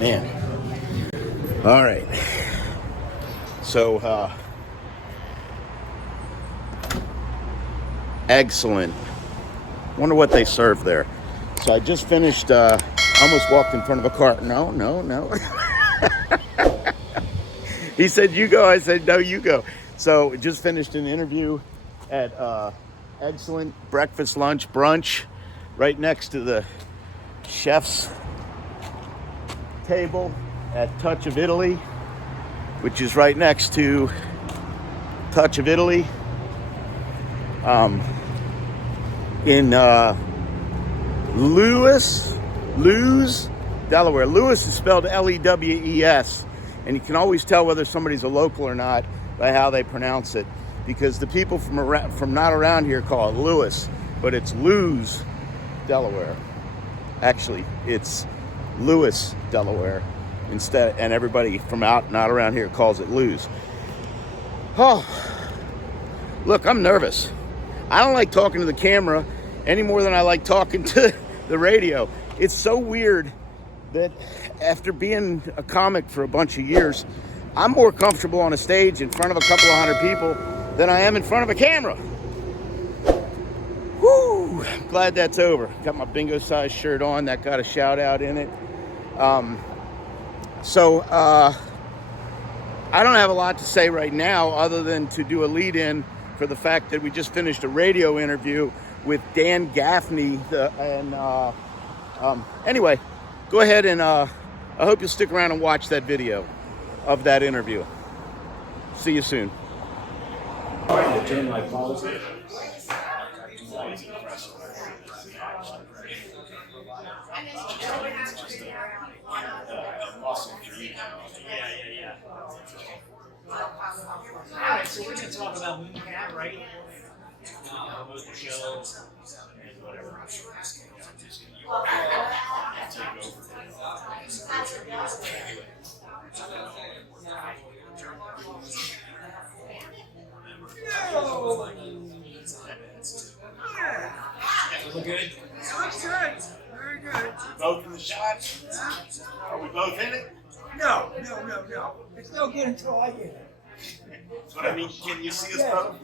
Man. All right. So, excellent. Wonder what they serve there. So I just finished, almost walked in front of a car. No. He said, you go. I said, no, you go. So just finished an interview at excellent breakfast, lunch, brunch, right next to the chef's table at Touch of Italy, which is right next to Touch of Italy in Lewes, Delaware. Lewes is spelled Lewes, and you can always tell whether somebody's a local or not by how they pronounce it, because the people from not around here call it Lewis, but it's Lewes, Delaware. Actually, it's Lewes, Delaware, instead, and everybody from not around here calls it Lewes. Oh, look, I'm nervous. I don't like talking to the camera any more than I like talking to the radio. It's so weird that after being a comic for a bunch of years, I'm more comfortable on a stage in front of a couple of hundred people than I am in front of a camera. Woo! I'm glad that's over. Got my bingo size shirt on. That got a shout out in it. So I don't have a lot to say right now other than to do a lead in for the fact that we just finished a radio interview with Dan Gaffney. Anyway, go ahead and I hope you'll stick around and watch that video of that interview. See you soon. Alright, so we're going to talk about Mooncat, right? Both the show and whatever. Look good? Looks good. Very good. Both in the shot? Are we both in it? No. It's no good until I get it. But I mean, can you see us both?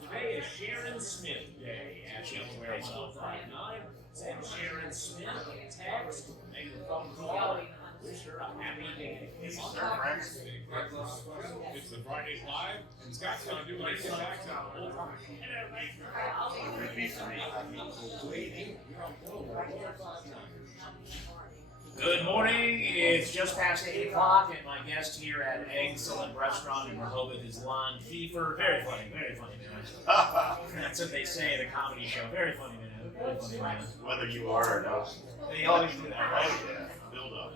Today is Sharon Smith Day at Delaware 1259. Send Sharon Smith a text, make a phone call, wish her a happy day. It's the Friday Live, and Scott's going to do an exact the whole time. Good morning. It's just past 8 o'clock, and my guest here at Excellent Restaurant in Rehoboth is Lon Kieffer. Very funny man. That's what they say at a comedy show. Very funny man. Whether you are or not. They always do that, right? Yeah. Build up.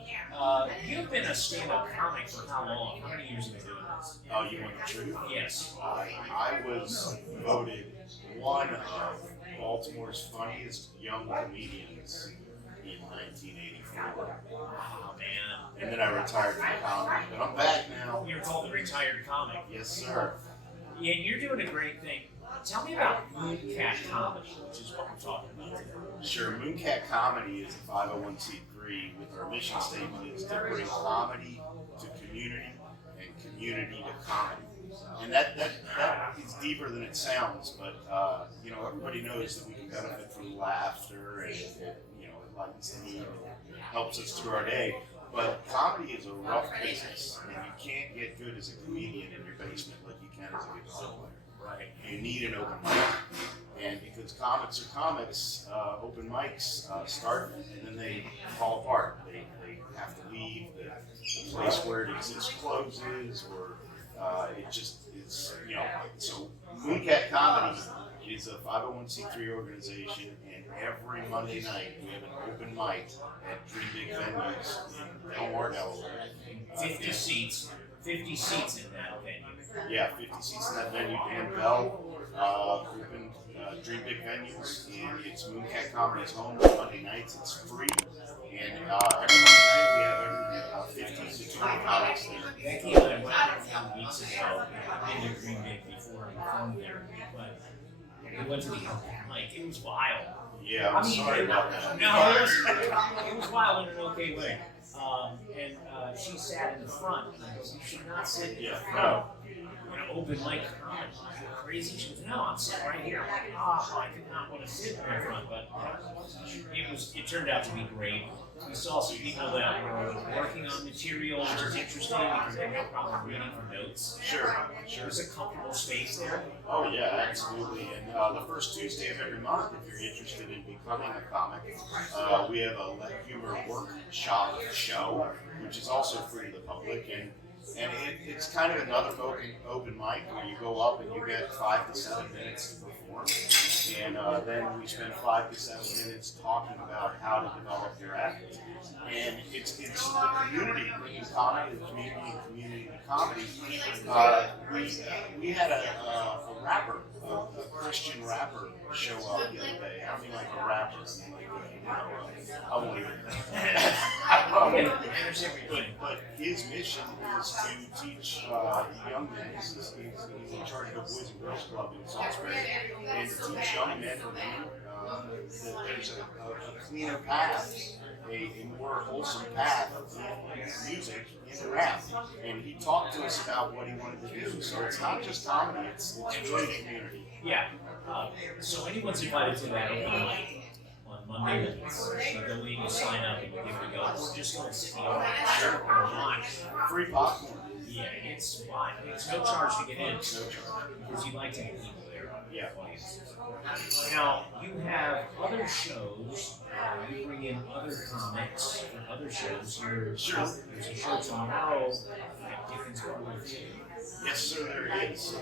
You've been a stand-up comic for how long? How many years have you been doing this? Oh, you want the truth? Yes. I was voted one of Baltimore's funniest young comedians in 1984. Oh, man. And then I retired from comedy. But I'm back now. You're called the Retired Comic. Yes, sir. Yeah, you're doing a great thing. Tell me about Mooncat Comedy, which is what we're talking about today. Sure. Mooncat Comedy is a 501c3 with our mission statement is to bring comedy to community and and community to comedy. And that is deeper than it sounds, but you know, everybody knows that we can benefit from laughter, and you know, it lightens the mood, and helps us through our day. But comedy is a rough business, and you can't get good as a comedian in your basement like you can as a guitar player. Right. You need an open mic. And because comics are comics, open mics start and then they fall apart. They have to leave. The place where it exists closes, or it's, you know. So Mooncat Comedy is a 501c3 organization, and every Monday night we have an open mic at 3 big venues in Delaware, Delaware. 50 seats. 50 seats in that venue. Yeah, 50 seats in that venue. Dan Bell opened 3 big venues, and it's Mooncat Comedy's home on Monday nights. It's free, and every Monday night we have 50 to 20 comics there. Becky and I went a few weeks ago. I've been to Green Bay before and performed there, but we went to the open mic. It was wild. Yeah, I'm sorry about that. No, it was wild in an okay way. And she sat in the front. And I go, you should not sit in the front. An open mic comedy. You're crazy. She goes, no, I'm sitting right here. I'm like, oh, I did not want to sit in the front, but it turned out to be great. We saw some people that were working on material, which is interesting because they have no problem reading from notes. Sure. There's a comfortable space there. Oh yeah, absolutely. And the first Tuesday of every month, if you're interested in becoming a comic, we have a Let Humor Workshop show, which is also free to the public, and it's kind of another open mic where you go up and you get 5 to 7 minutes to perform, and then we spend 5 to 7 minutes talking about how to develop your act. And it's the community, bringing comedy to the community and community to comedy. We had a rapper, a Christian rapper, show up the other day. I mean, like a rapper. I mean, like, I won't even. But his mission is to teach young men. He's in charge of a Boys and Girls Club in Salisbury, and to teach young men and women that there's a cleaner path, a more wholesome path of music in rap. And he talked to us about what he wanted to do. So it's not just comedy; it's really community. Yeah. So anyone's invited to that open mic on Monday nights. You go in, you sign up, and you give it a go, or just go and sit in the audience and watch. Free popcorn. Yeah, it's fine. It's no charge to get in. No charge. Because you like to get people there. Yeah. Now, you have other shows. You bring in other comics for other shows. There's a show tomorrow at Dickens Parlor Theater. Yes, sir, there is. So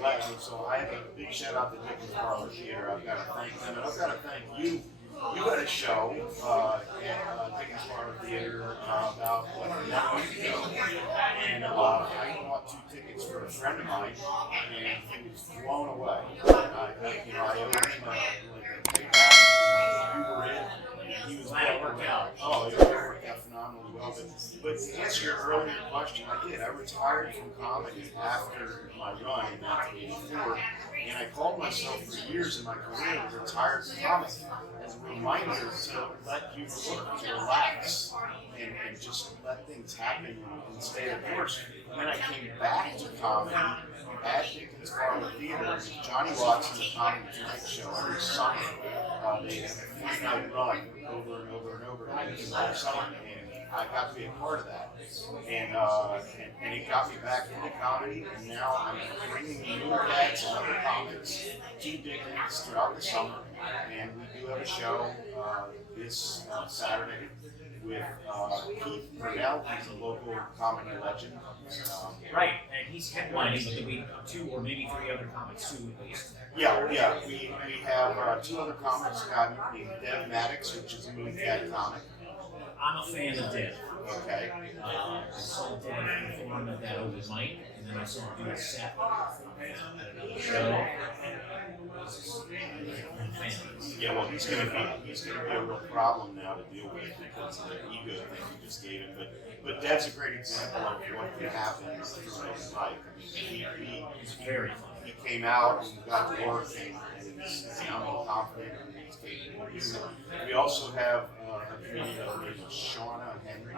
I have a big shout out to Dickens Parlor Theater. I've got to thank them, and I've got to thank you. You had a show at Dickens Parlor Theater about an hour ago, and I bought 2 tickets for a friend of mine, and he was blown away. And I owed him a payback. You were in. He was glad it worked out. Oh, it worked out phenomenally well. But to answer your earlier question, I did. I retired from comedy after my run in 1984, and I called myself for years in my career the Retired Comic as a reminder to let you work, to relax, and just let things happen and stay the course. And then I came back to comedy at Dickens Parlor Theater with Johnny Watson, the Comedy Tonight Show, every summer. They have a 3-night run over and over and over again every summer, and I got to be a part of that. And it got me back into comedy, and now I'm bringing the Mooncat and other comics to Dickens throughout the summer. And we do have a show this Saturday with Keith Purnell. He's a local comedy legend. Right, and he's headlining, but there'll be 2 or maybe 3 other comics too at least. Yeah. We have 2 other comics, a guy named Dev Maddox, which is a Mooncat comic. I'm a fan of Dev. Okay. I saw Dev perform at that open mic, and then I saw him do a set at another show. Yeah, well, he's gonna be a real problem now to deal with because of the ego thing you just gave him. But Dev's a great example of what can happen through an open mic. I mean, He's very funny. he came out and got to work and he's now more confident and he's capable of doing it. We also have a comedian named Shauna Henry.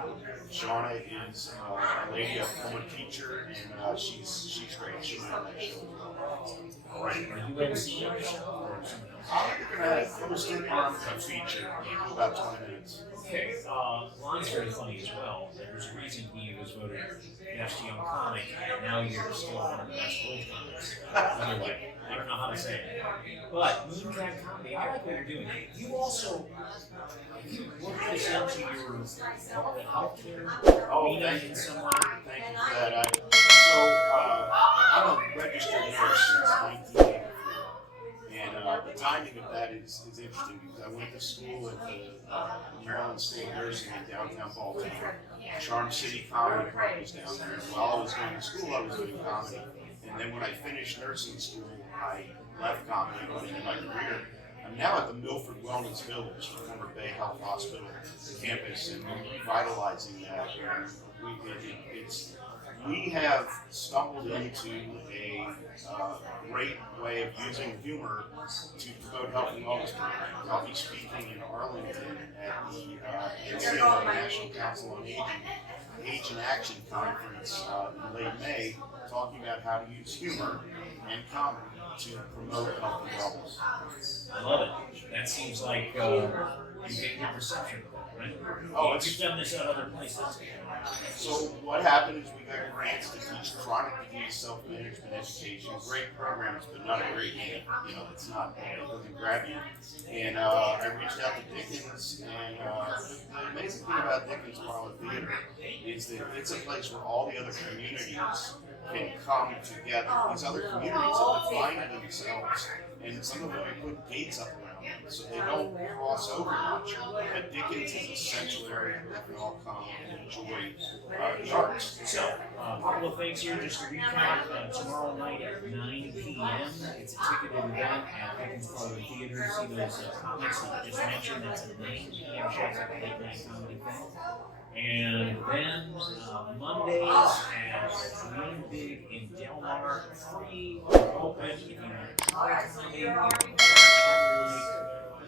Shauna is a lady, a former teacher, and she's great. She's on that show as well. All right. Are you emceeing the show or someone else? I'm going to host an arm feature in about 20 minutes. Okay, Lon's very funny as well. There's a reason he was voted best young comic, and now you're still one of the best old comics. Either way, I don't know how to say it. But Mooncat Comedy, I like what you're doing. You also, you work this into your healthcare arena in some way. Thank you for that. I'm a registered nurse since 1983. And the timing of that is interesting because I went to school at the Maryland School of Nursing in downtown Baltimore. Charm City Comedy Club was down there. And while I was going to school, I was doing comedy. And then when I finished nursing school, I left comedy and went into my career. I'm now at the Milford Wellness Village, the former Bay Health Hospital campus, and we're revitalizing that. We have stumbled into a great way of using humor to promote health and wellness programs. I'll be speaking in Arlington at the NCAA National Council on Age and Action Conference in late May, talking about how to use humor and comedy to promote health and wellness. I love it. That seems like you get your perception of that, right? Oh, you've done this at other places. So what happened is we got grants to teach chronic disease self-management education. Great programs, but not a great name. You know, it doesn't grab you. And I reached out to Dickens, and the amazing thing about Dickens Parlor Theater is that it's a place where all the other communities can come together. These other communities have defined themselves, and some of them have put gates up around them, so they don't cross over much. But Dickens is a central area where we can all come and enjoy the arts. So, a couple of things here, just to recap. Tomorrow night at 9 p.m., it's a ticketed event at Dickens Parlor Theater. See those comics that I just mentioned. That's a 9 p.m. show. It's like a late night comedy thing. And then Mondays at Dream Big in Delaware, free or open. If you want to try comedy,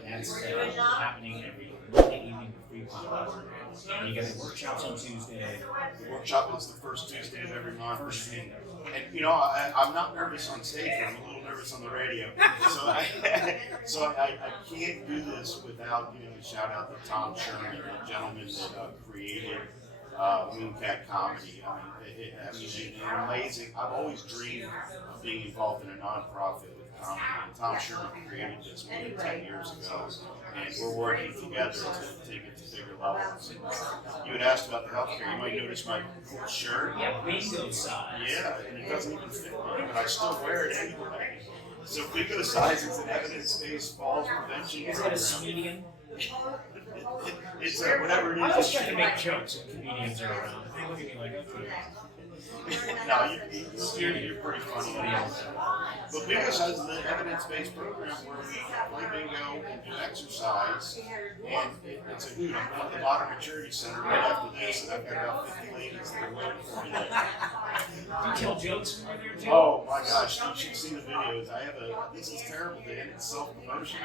that's happening every Monday evening for free pop. And you get the workshops on Tuesday. The workshop is the first Tuesday of every month. And you know, I'm not nervous on stage, but I'm a little nervous on the radio. So I can't do this without giving a shout out to Tom Sherman, the gentleman that created Mooncat Comedy. I mean, it's amazing. I've always dreamed of being involved in a nonprofit with comedy. And Tom Sherman created this more than 10 years ago. And we're working together to take it to bigger levels. And, you had asked about the healthcare. You might notice my cool shirt. Yeah, bingo size. Yeah, and it doesn't even fit me, but I still wear it anyway. So bingo size is an evidence-based falls prevention. Is that a comedian? It's whatever it is. I always try to make jokes when comedians are around. They look at me like, okay. No, you're pretty funny. But bingo size is an evidence-based program where we play bingo and do exercise, and it's a hoot. I'm going to the Modern Maturity Center right after this, and I've got about 50 ladies that are waiting for me there. Do you tell jokes when you're there too? Oh my gosh, you should see the videos. I have this is terrible, Dan. It's self-promotion.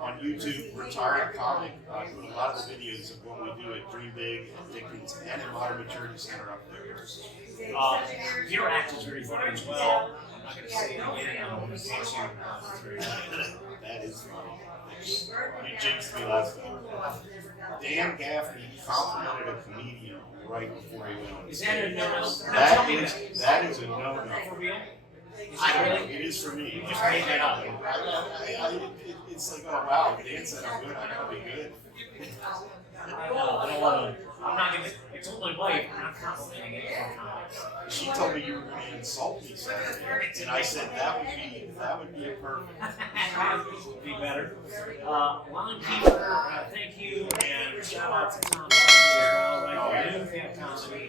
I'm on YouTube, Retired Comic. I put a lot of the videos of what we do at Dream Big, at Dickens, and at Modern Maturity Center up there. Your act is very funny as well. I'm not going to say it again. I don't want to jinx you. It's very funny. That is funny. You jinxed me last time. Dan Gaffney complimented a comedian right before he went on. Is that a no-no? That is a no-no. For real? I don't know. It is for me. You just made that up. It's like, oh wow, Dan said I'm good. I gotta be good. I don't want to. I'm not going to. I told my wife I'm not complimenting it for comics. She told me you were going to insult me Saturday, and I said that would be a perfect. Would be better. Lon Kieffer, thank you, and shout out to Tom as well. Right, Mooncat Comedy.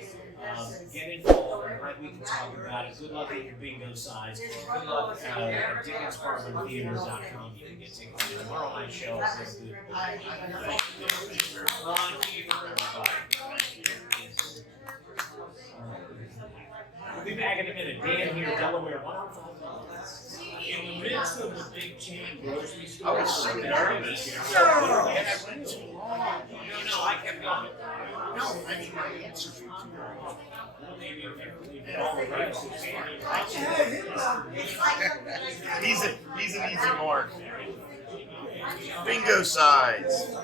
Get involved. I'm glad we can talk about it. Good luck with your bingo size. Good luck at DickensParlorTheaters.com. You can get tickets to tomorrow night show. Lon Kieffer, everybody. We'll be back in a minute. Dan here, Delaware, 105 minutes. midst of the big chain grocery store. I was so nervous. No, I kept going. No, I mean my answers were too long. Maybe all the rights is He's an easy mark. Bingo sides.